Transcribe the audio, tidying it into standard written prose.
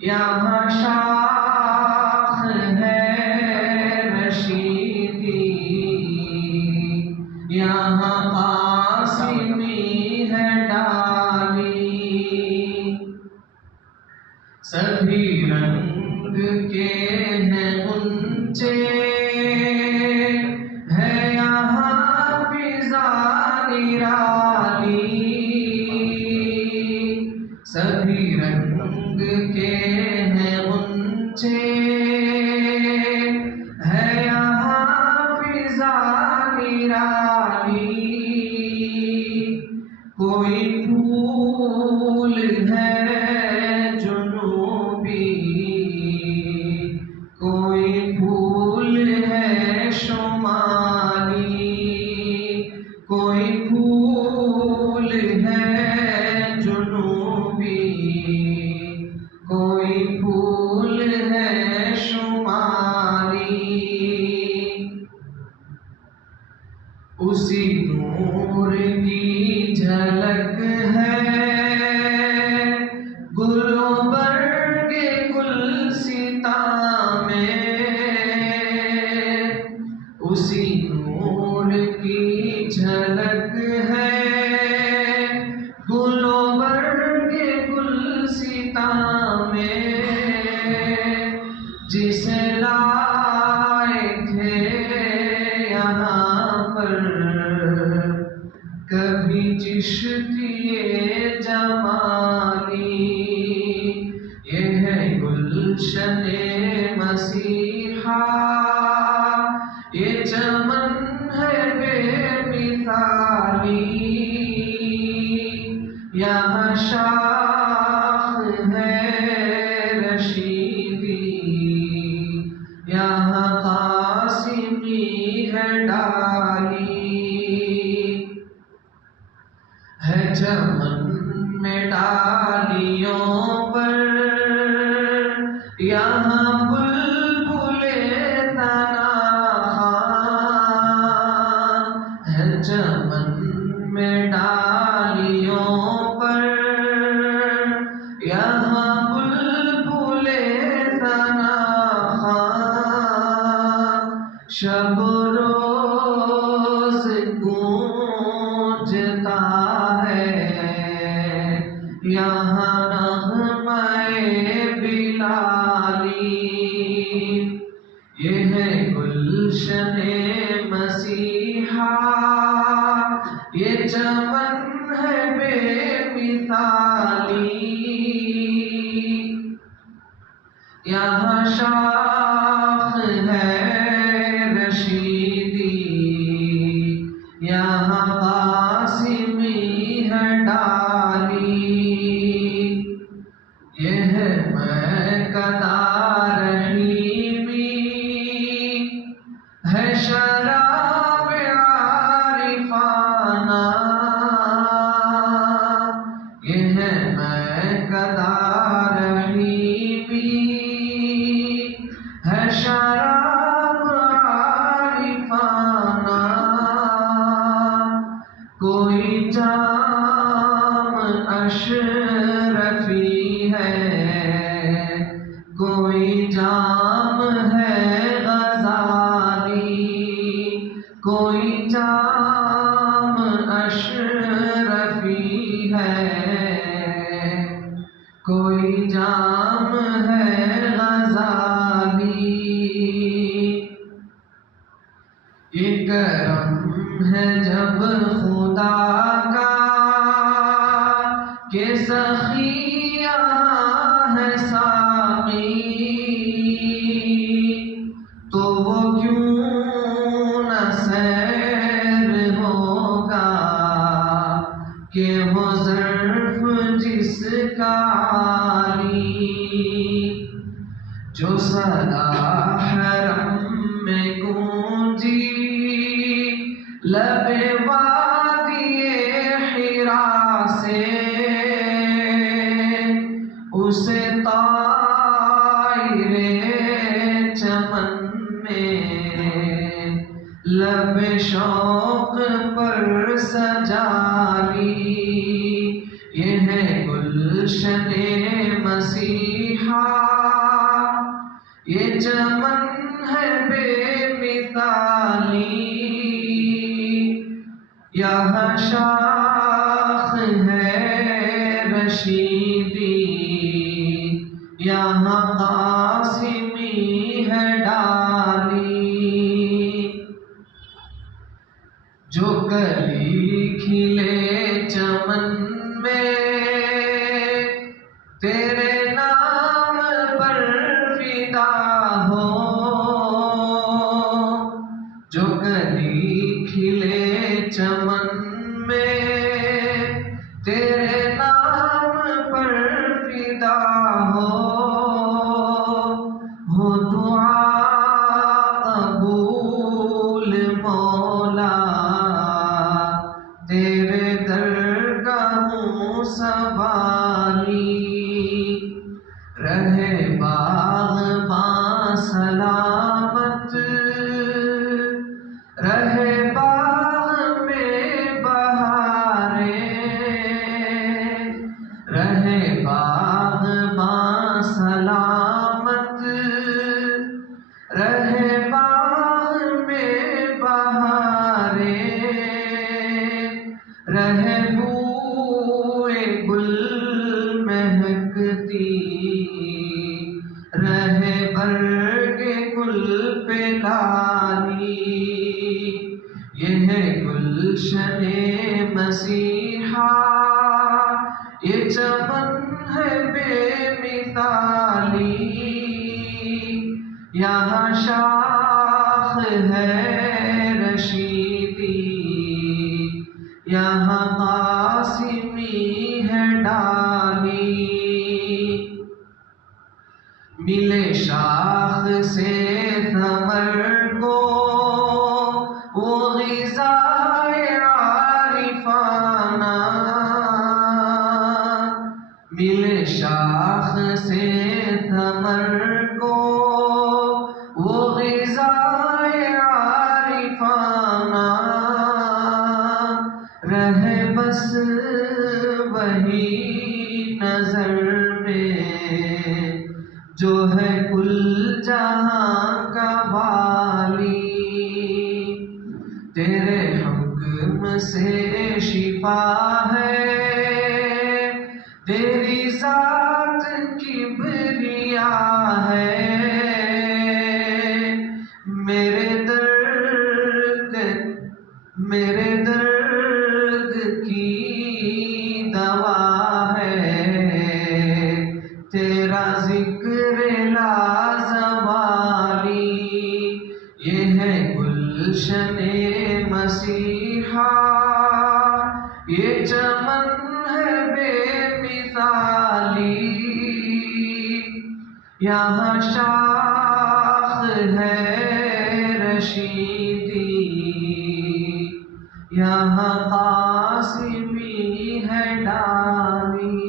یہاں شاخ ہے رشیدی، یہاں قاسمی ہے ڈالی، سبھی رنگ کے ہیں غنچے، ہے یہاں فضا نرالی، سبھی رنگ کے ہیں غنچے، ہے یہاں فضا نرالی، کوئی پھول ہے جنوبی، کوئی پھول ہے شمالی، کوئی پھول ہے جنوبی، کوئی پھول ہے شمالی، اسی نور کی جھلک ہے گل و برگ گلستاں میں، اسی نور کی جھلک ہے گل و برگ گلستاں میں، جسے لائے تھے یہاں پر کبھی چشتیِ جمالی، یہ ہے گلشن مسیحا، یہ چمن ہے بے مثالی، یہاں شاخ ہے رشیدی، یہاں قاسمی ہے ڈالی، ہے چمن میں ڈالیوں پر یہاں بلبل تنہا، ہے چمن میں ڈالیوں پر یہاں بلبل تنہا، شب روز گونجتا ہے یہاں نغمۂ بلالی، یہ ہے گلشن مسیحا، یہ چمن ہے بے مثالی، یہاں شاخ ہے رشیدی، یہاں قاسمی ہے ڈالی، یہ ہے مہکتا رحیمی، ہے شراب عارفانہ، یہ ہے مہکتا رحیمی، ہے شراب عارفانہ، کوئی جام اشرفی ہے، کوئی جام ہے غزالی، کوئی جام اشرفی ہے، کوئی جام ہے غزالی، یہ کرم ہے جب خدا کا کہ سخی یہاں ہے ساقی، تو وہ کیوں نہ سیر ہوگا کہ وہ ظرف جس کا عالی، جو صدا حرم میں گونجی لب وادی حرا سے، اسے طائر چمن میں لب شوق پر سجا لی، یہ ہے گل گلشن مسیحا یہ چمن ہے بے مثالی، یہاں شاخ ہے رشیدی، یہاں قاسمی ہے ڈالی، جو کلی کھلے چمن میں تیرے نام پر فدا ہو، جو کلی کھلے چمن میں تیرے نام پر فدا ہو دعا قبول مولا، تیرے در کا ہوں سوالی، رہے باغباں سلامت، رہے باغ میں بہاریں، رہے باغباں سلامت، رہے باغ میں بہاریں، رہے بوئے گل مہکتی، رہے برگ گل پہ لالی، یہ ہے گلشن مسیحا یہ چمن ہے بے مثالی، یہاں شاخ ہے رشیدی، یہاں قاسمی ہے ڈالی، ملے شاخ سے ثمر کو وہ غذائے عارفانہ، ملے شاخ سے ثمر کو وہ غذائے عارفانہ، رہے بس وہی نظر میں جو ہے کل جہاں کا والی، تیرے حکم سے شفا ہے، تیری ذات کبریا ہے، میرے درد کی دوا ہے، تیرا ذکر لا زوالی، یہ ہے گلشن مسیحا یہ چمن ہے بے مثالی، یہاں شاخ ہے رشیدی، یہاں قاسمی ہے ڈالی۔